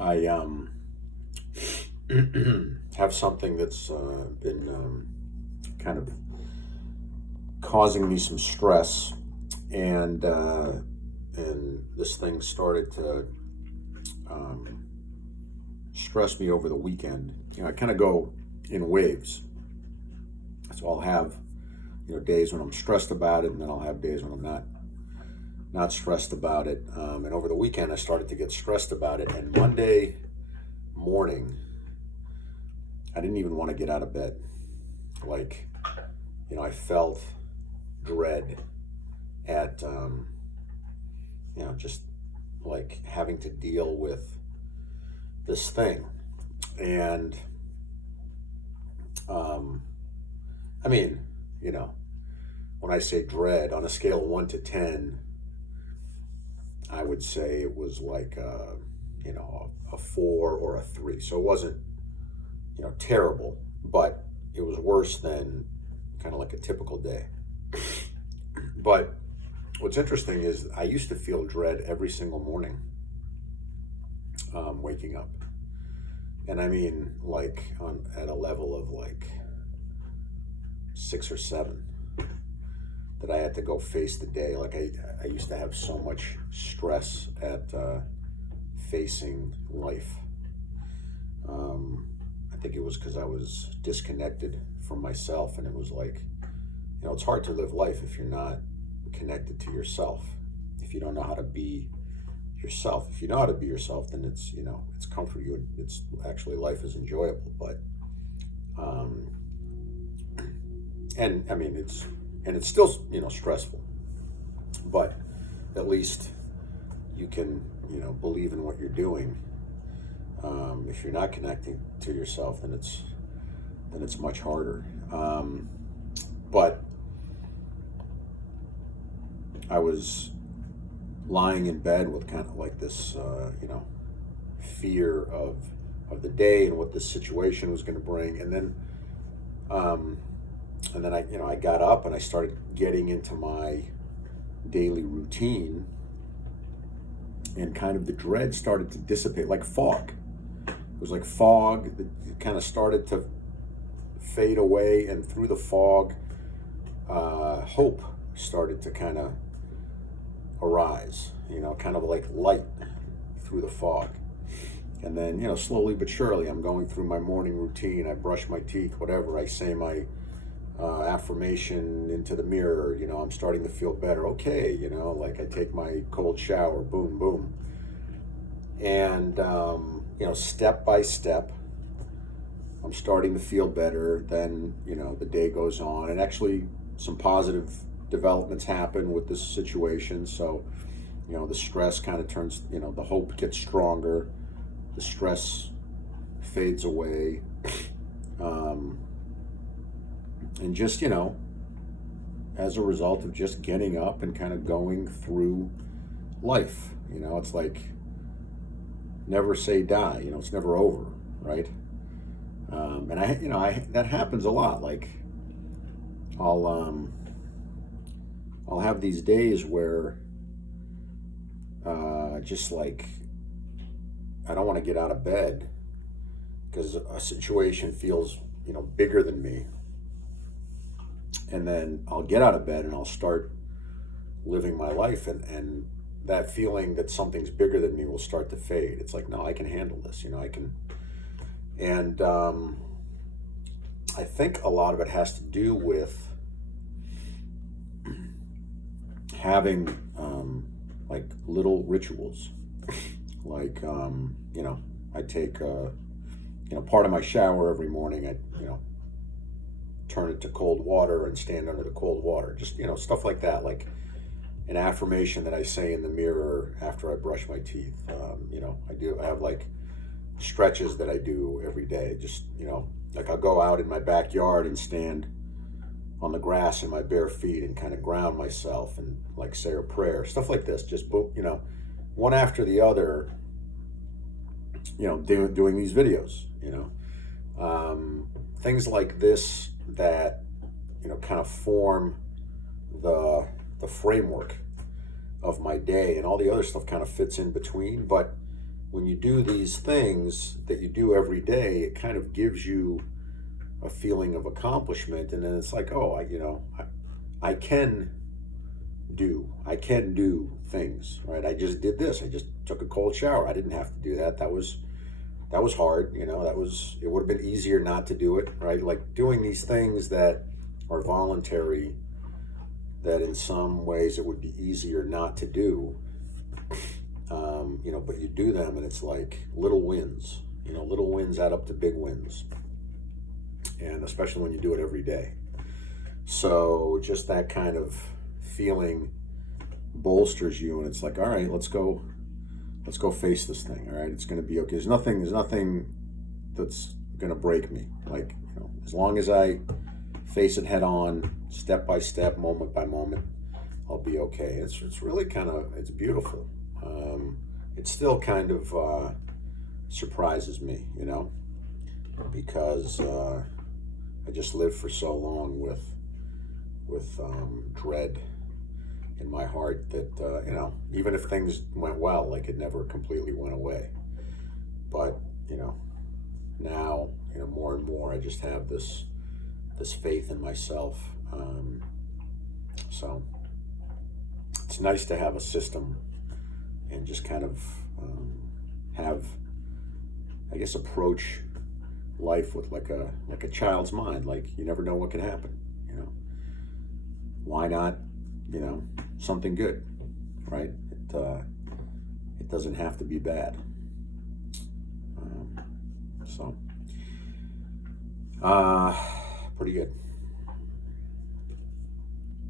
I have something that's been kind of causing me some stress, and this thing started to um, stress me over the weekend. I kind of go in waves. So I'll have days when I'm stressed about it, and then I'll have days when I'm not stressed about it. And over the weekend, I started to get stressed about it. And Monday morning, I didn't even want to get out of bed. Like, I felt dread at, just like having to deal with this thing. And, um, I mean, you know, when I say dread, on a scale of 1 to 10, I would say it was like, a 4 or a 3. So it wasn't, terrible, but it was worse than kind of like a typical day. But what's interesting is I used to feel dread every single morning, waking up. And I mean, like at a level of like 6 or 7, that I had to go face the day. Like I used to have so much stress at facing life. I think it was because I was disconnected from myself, and it was like, it's hard to live life if you're not connected to yourself. If you don't know how to be yourself, if you know how to be yourself, then it's comfortable. It's actually, life is enjoyable. But um, and I mean it's still stressful, but at least you can believe in what you're doing. If you're not connecting to yourself, then it's much harder. But I was lying in bed with kind of like this, fear of the day and what this situation was going to bring, um, and then I got up and I started getting into my daily routine, and kind of the dread started to dissipate like fog. It was like fog that kind of started to fade away, and through the fog, hope started to kind of arise, kind of like light through the fog. And then, slowly but surely, I'm going through my morning routine. I brush my teeth, whatever. I say my affirmation into the mirror. I'm starting to feel better. Okay, like I take my cold shower, boom, boom. And, step by step, I'm starting to feel better. Then, the day goes on, and actually some positive developments happen with this situation. So, the stress kind of turns, the hope gets stronger, the stress fades away. And just, as a result of just getting up and kind of going through life, it's like never say die, it's never over, right? And I that happens a lot. Like I'll have these days where just like I don't want to get out of bed because a situation feels bigger than me, and then I'll get out of bed and I'll start living my life, and that feeling that something's bigger than me will start to fade. It's like, no, I can handle this, I can. And I think a lot of it has to do with having like little rituals. Like I take part of my shower every morning. I turn it to cold water and stand under the cold water. Just stuff like that. Like an affirmation that I say in the mirror after I brush my teeth. I have like stretches that I do every day. Just like I'll go out in my backyard and stand on the grass in my bare feet and kind of ground myself and like say a prayer, stuff like this. Just one after the other. Doing these videos. Things like this that kind of form the framework of my day, and all the other stuff kind of fits in between. But when you do these things that you do every day, it kind of gives you a feeling of accomplishment, and then it's like, oh, I can I can do things, right? I just did this. I just took a cold shower. I didn't have to do that. That was hard, it would have been easier not to do it, right? Like doing these things that are voluntary, that in some ways it would be easier not to do, but you do them and it's like little wins, little wins add up to big wins. And especially when you do it every day. So just that kind of feeling bolsters you, and it's like, all right, let's go face this thing. All right, it's going to be okay. There's nothing that's going to break me. Like, as long as I face it head on, step by step, moment by moment, I'll be okay. It's really it's beautiful. It still kind of surprises me, because I just lived for so long with dread in my heart that even if things went well, like it never completely went away. But now more and more I just have this faith in myself. So it's nice to have a system and just kind of have, I guess, approach life with like a child's mind. Like, you never know what can happen. Why not something good, right? It doesn't have to be bad. So pretty good.